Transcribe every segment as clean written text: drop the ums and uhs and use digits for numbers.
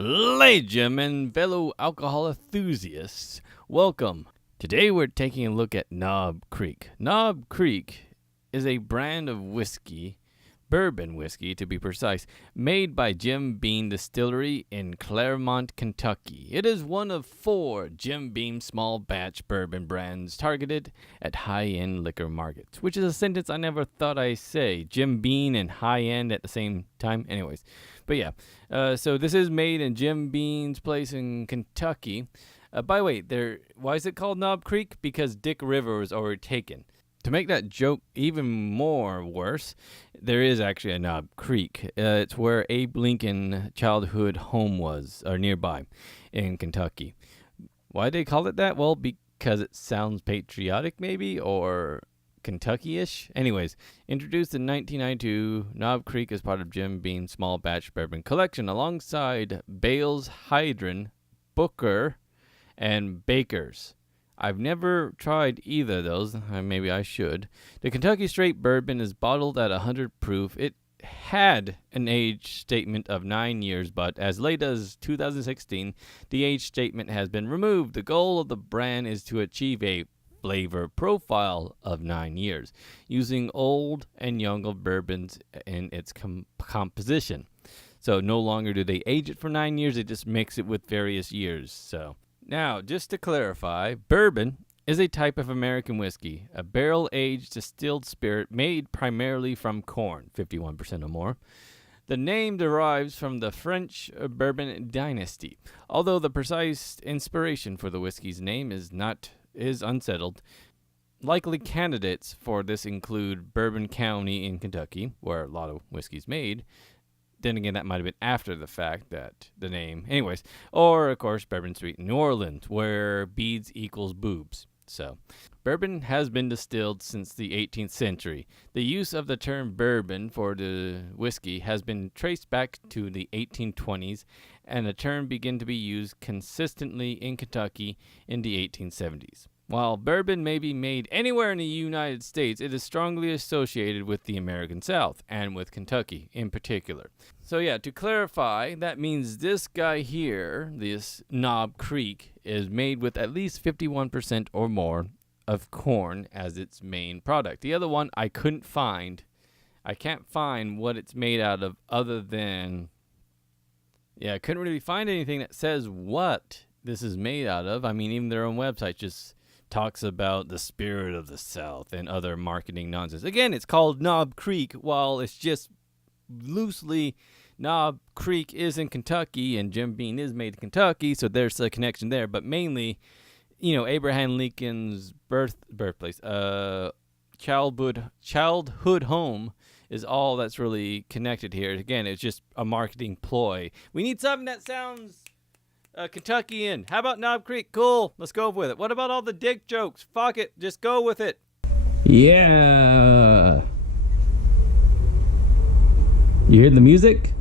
Ladies and gentlemen, fellow alcohol enthusiasts, welcome. Today we're taking a look at Knob Creek. Knob Creek is a brand of whiskey, bourbon whiskey to be precise, made by Jim Beam Distillery in Claremont, Kentucky. It is one of 4 Jim Beam small batch bourbon brands targeted at high-end liquor markets, which is a sentence I never thought I'd say. Jim Beam and high-end at the same time. Anyways, but yeah, so this is made in Jim Beam's place in Kentucky. By the way, why is it called Knob Creek? Because Dick River was already taken. To make that joke even more worse, there is actually a Knob Creek. It's where Abe Lincoln's childhood home was, or nearby, in Kentucky. Why do they call it that? Well, because it sounds patriotic, maybe, or Kentucky-ish. Anyways, introduced in 1992, Knob Creek is part of Jim Beam's small batch bourbon collection, alongside Bales, Hydron, Booker, and Baker's. I've never tried either of those. Maybe I should. The Kentucky Straight Bourbon is bottled at 100 proof. It had an age statement of 9 years, but as late as 2016, the age statement has been removed. The goal of the brand is to achieve a flavor profile of 9 years, using old and younger bourbons in its composition. So no longer do they age it for 9 years, they just mix it with various years. So now, just to clarify, bourbon is a type of American whiskey, a barrel-aged distilled spirit made primarily from corn, 51% or more. The name derives from the French Bourbon dynasty, although the precise inspiration for the whiskey's name is unsettled. Likely candidates for this include Bourbon County in Kentucky, where a lot of whiskey's made. Then again, that might have been after the fact that the name. Anyways, or of course, Bourbon Street in New Orleans, where beads equals boobs. So, bourbon has been distilled since the 18th century. The use of the term bourbon for the whiskey has been traced back to the 1820s, and the term began to be used consistently in Kentucky in the 1870s. While bourbon may be made anywhere in the United States, it is strongly associated with the American South, and with Kentucky in particular. So yeah, to clarify, that means this guy here, this Knob Creek, is made with at least 51% or more of corn as its main product. The other one I can't find what it's made out of other than, I couldn't really find anything that says what this is made out of. I mean, even their own website just talks about the spirit of the South and other marketing nonsense. Again, it's called Knob Creek, while it's just loosely Knob Creek is in Kentucky and Jim Beam is made in Kentucky, so there's a connection there. But mainly, Abraham Lincoln's birthplace, childhood home is all that's really connected here. Again, it's just a marketing ploy. We need something that sounds Kentuckian. How about Knob Creek? Cool. Let's go with it. What about all the dick jokes? Fuck it. Just go with it. Yeah. You hear the music?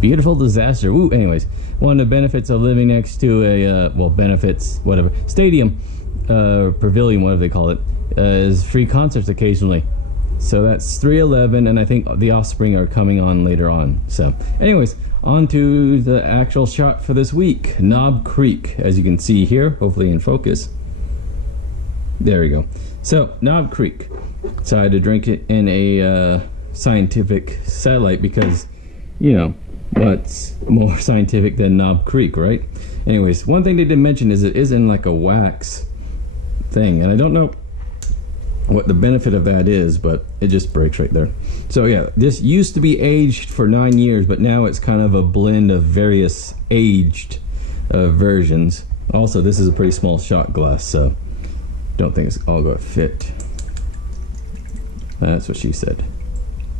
Beautiful disaster. Ooh, anyways. One of the benefits of living next to a, stadium, pavilion, whatever they call it, is free concerts occasionally. So that's 311, and I think the Offspring are coming on later on. So anyways, on to the actual shot for this week. Knob Creek, as you can see here, hopefully in focus. There we go. So, Knob Creek. So I had to drink it in a scientific satellite because, what's more scientific than Knob Creek, right? Anyways, one thing they didn't mention is it is in like a wax thing, and I don't know what the benefit of that is, but it just breaks right there. So yeah, this used to be aged for 9 years, but now it's kind of a blend of various aged versions. Also, this is a pretty small shot glass, so don't think it's all going to fit. That's what she said.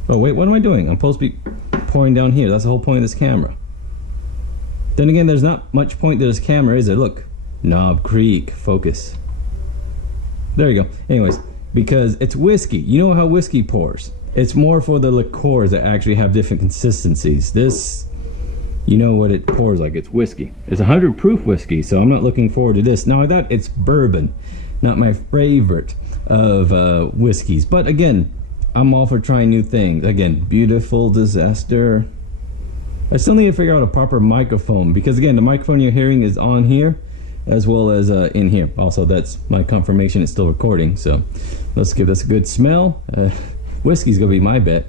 Oh wait, what am I doing? I'm supposed to be pouring down here. That's the whole point of this camera. Then again, there's not much point to this camera, is there? Look, Knob Creek, focus. There you go. Anyways, because it's whiskey. You know how whiskey pours. It's more for the liqueurs that actually have different consistencies. This, you know what it pours like. It's whiskey. It's 100 proof whiskey, so I'm not looking forward to this. Now, I thought it's bourbon. Not my favorite of whiskeys. But again, I'm all for trying new things. Again, beautiful disaster. I still need to figure out a proper microphone, because again, the microphone you're hearing is on here as well as in here. Also, that's my confirmation it's still recording. So let's give this a good smell. Whiskey's gonna be my bet.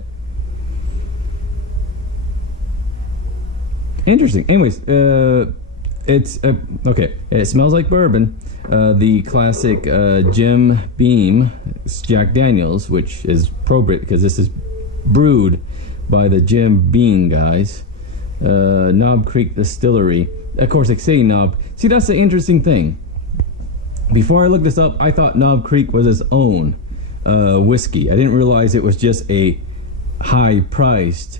Interesting. Anyways, it's okay. It smells like bourbon. The classic Jim Beam Jack Daniels, which is appropriate because this is brewed by the Jim Beam guys. Knob Creek Distillery. Of course, they say Knob. See, that's the interesting thing. Before I looked this up, I thought Knob Creek was its own whiskey. I didn't realize it was just a high-priced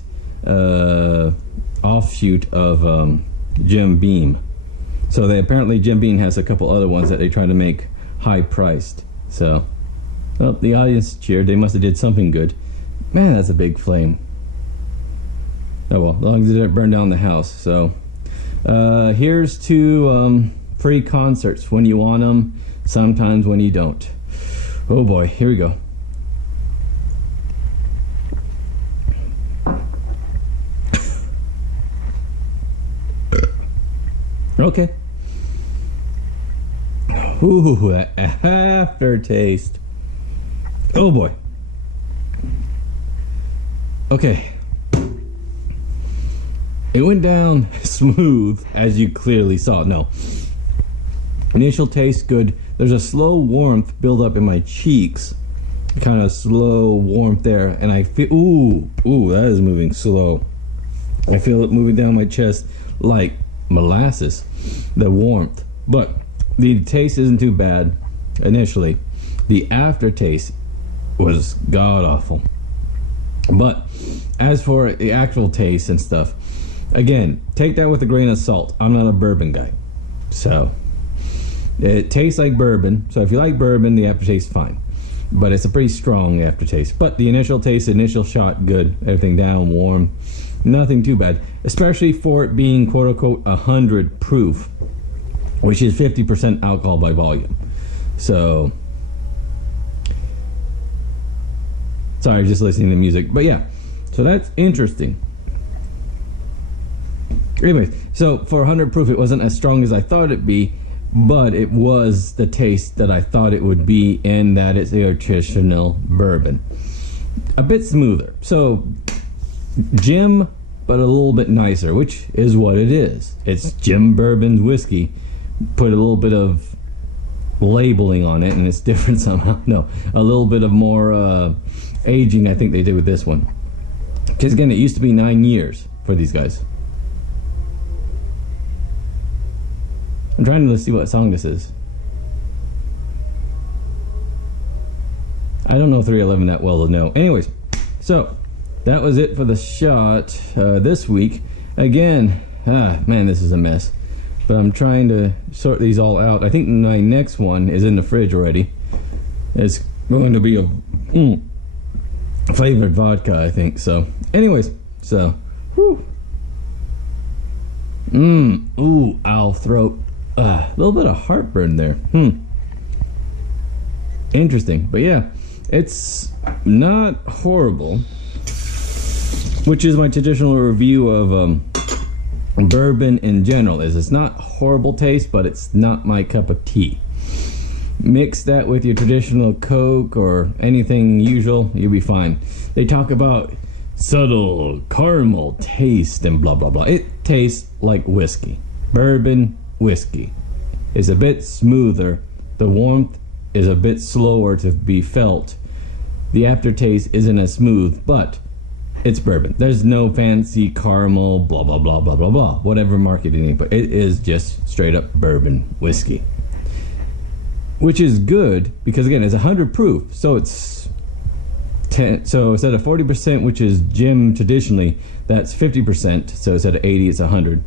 offshoot of Jim Beam. So they apparently Jim Beam has a couple other ones that they try to make high-priced. So, well, the audience cheered. They must have did something good. Man, that's a big flame. Oh well, as long as it didn't burn down the house. So, here's to free concerts when you want them, sometimes when you don't. Oh boy, here we go. Okay. Ooh, that aftertaste. Oh boy. Okay. It went down smooth, as you clearly saw. No. Initial taste good. There's a slow warmth build up in my cheeks. Kind of slow warmth there. And I feel, ooh, that is moving slow. I feel it moving down my chest like molasses, the warmth. But the taste isn't too bad initially. The aftertaste was god awful. But as for the actual taste and stuff, again, take that with a grain of salt. I'm not a bourbon guy. So it tastes like bourbon. So if you like bourbon, the aftertaste fine. But it's a pretty strong aftertaste. But the initial taste, initial shot, good. Everything down, warm. Nothing too bad. Especially for it being quote unquote 100 proof, which is 50% alcohol by volume. So sorry, just listening to music. But yeah, so that's interesting. Anyways, so for 100 proof, it wasn't as strong as I thought it'd be, but it was the taste that I thought it would be, in that it's a traditional bourbon. A bit smoother. So Jim, but a little bit nicer, which is what it is. It's Jim Bourbon's whiskey. Put a little bit of labeling on it, and it's different somehow. No, a little bit of more aging, I think they did with this one. Because again, it used to be 9 years for these guys. I'm trying to see what song this is. I don't know 311 that well to know. Anyways, so that was it for the shot this week. Again, man, this is a mess. But I'm trying to sort these all out. I think my next one is in the fridge already. It's going to be a flavored vodka, I think. So, anyways, so, whew. Ooh, ow, throat. A little bit of heartburn there. Interesting. But yeah, it's not horrible. Which is my traditional review of bourbon in general. It's not horrible taste, but it's not my cup of tea. Mix that with your traditional Coke or anything usual, you'll be fine. They talk about subtle caramel taste and blah blah blah. It tastes like whiskey. Bourbon whiskey is a bit smoother. The warmth is a bit slower to be felt. The aftertaste isn't as smooth, but it's bourbon. There's no fancy caramel, blah blah blah blah blah blah, whatever marketing, but it is just straight up bourbon whiskey, which is good because again, it's 100 proof, so it's 10. So instead of 40%, which is Jim traditionally, that's 50%. So instead of 80, it's 100.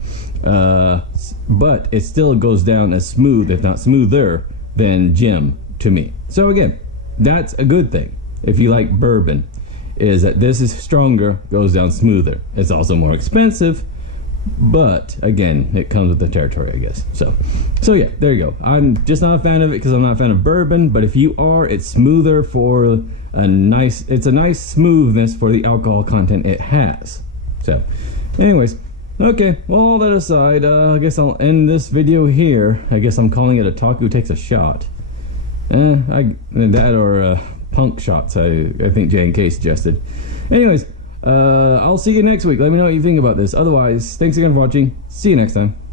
But it still goes down as smooth, if not smoother, than Jim to me. So again, that's a good thing. If you like bourbon, is that this is stronger, goes down smoother. It's also more expensive, But again, it comes with the territory, I guess. So yeah, there you go. I'm just not a fan of it because I'm not a fan of bourbon. But if you are, it's smoother for a nice. It's a nice smoothness for the alcohol content it has. So, anyways, okay. Well, all that aside, I guess I'll end this video here. I guess I'm calling it Otaku Takes a Shot. That or punk shots. I think J&K suggested. Anyways. I'll see you next week. Let me know what you think about this. Otherwise, thanks again for watching. See you next time.